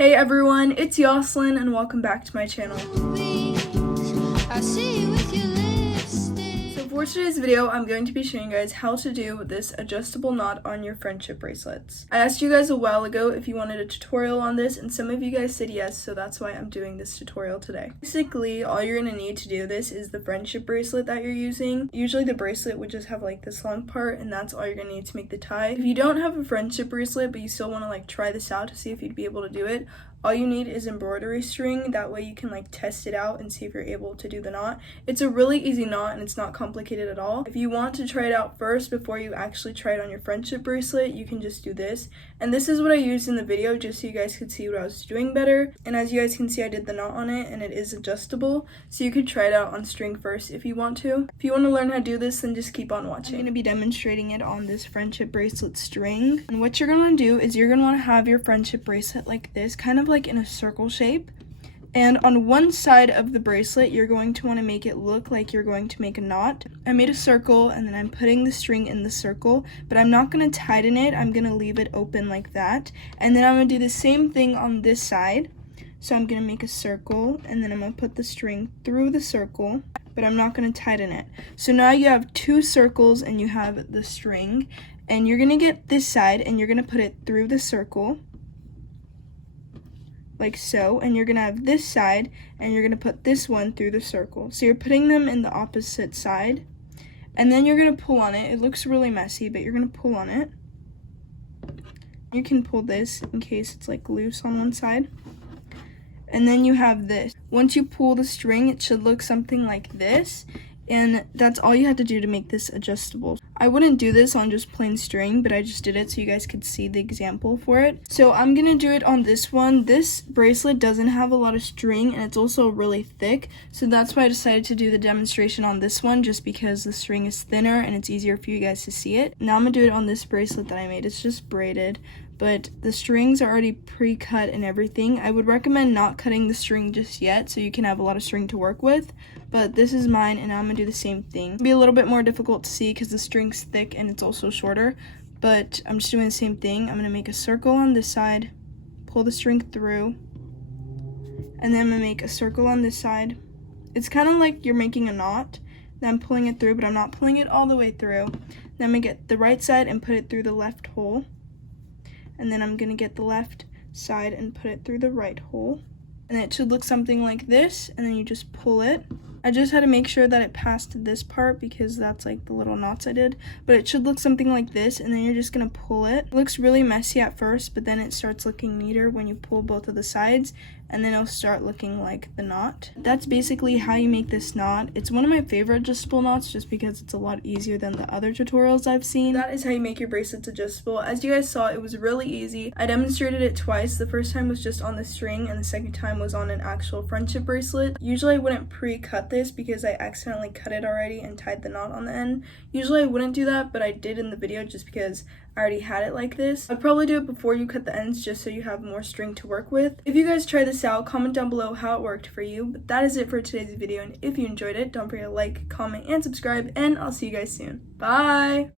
Hey everyone, it's Yoslyn and welcome back to my channel. So for today's video, I'm going to be showing you guys how to do this adjustable knot on your friendship bracelets. I asked you guys a while ago if you wanted a tutorial on this, and some of you guys said yes, so that's why I'm doing this tutorial today. Basically, all you're going to need to do this is the friendship bracelet that you're using. Usually the bracelet would just have like this long part, and that's all you're going to need to make the tie. If you don't have a friendship bracelet, but you still want to like try this out to see if you'd be able to do it, all you need is embroidery string. That way you can like test it out and see if you're able to do the knot. It's a really easy knot and it's not complicated at all. If you want to try it out first before you actually try it on your friendship bracelet, you can just do this. And this is what I used in the video just so you guys could see what I was doing better. And as you guys can see, I did the knot on it and it is adjustable. So you could try it out on string first if you want to. If you want to learn how to do this, then just keep on watching. I'm going to be demonstrating it on this friendship bracelet string. And what you're going to do is you're going to want to have your friendship bracelet like this, kind of like in a circle shape. And on one side of the bracelet, you're going to want to make it look like you're going to make a knot. I made a circle and then I'm putting the string in the circle, but I'm not going to tighten it. I'm going to leave it open like that. And then I'm going to do the same thing on this side. So I'm going to make a circle and then I'm going to put the string through the circle, but I'm not going to tighten it. So now you have two circles and you have the string, and you're going to get this side and you're going to put it through the circle like so, and you're gonna have this side and you're gonna put this one through the circle. So you're putting them in the opposite side, and then you're gonna pull on it. It looks really messy, but you're gonna pull on it. You can pull this in case it's like loose on one side. And then you have this. Once you pull the string, it should look something like this. And that's all you have to do to make this adjustable. I wouldn't do this on just plain string, but I just did it so you guys could see the example for it. So I'm gonna do it on this one. This bracelet doesn't have a lot of string and it's also really thick. So that's why I decided to do the demonstration on this one, just because the string is thinner and it's easier for you guys to see it. Now I'm gonna do it on this bracelet that I made. It's just braided, but the strings are already pre-cut and everything. I would recommend not cutting the string just yet so you can have a lot of string to work with. But this is mine and I'm gonna do the same thing. It'll be a little bit more difficult to see because the string's thick and it's also shorter, but I'm just doing the same thing. I'm gonna make a circle on this side, pull the string through, and then I'm gonna make a circle on this side. It's kind of like you're making a knot. Then I'm pulling it through, but I'm not pulling it all the way through. Then I'm gonna get the right side and put it through the left hole. And then I'm gonna get the left side and put it through the right hole. And it should look something like this, and then you just pull it. I just had to make sure that it passed this part because that's like the little knots I did, but it should look something like this, and then you're just gonna pull it. It looks really messy at first, but then it starts looking neater when you pull both of the sides, and then it'll start looking like the knot. That's basically how you make this knot. It's one of my favorite adjustable knots just because it's a lot easier than the other tutorials I've seen. That is how you make your bracelets adjustable. As you guys saw, it was really easy. I demonstrated it twice. The first time was just on the string and the second time was on an actual friendship bracelet. Usually I wouldn't pre-cut this because I accidentally cut it already and tied the knot on the end. Usually I wouldn't do that, but I did in the video just because I already had it like this. I'd probably do it before you cut the ends just so you have more string to work with. If you guys try this out, comment down below how it worked for you. But that is it for today's video, and if you enjoyed it, don't forget to like, comment, and subscribe, and I'll see you guys soon. Bye!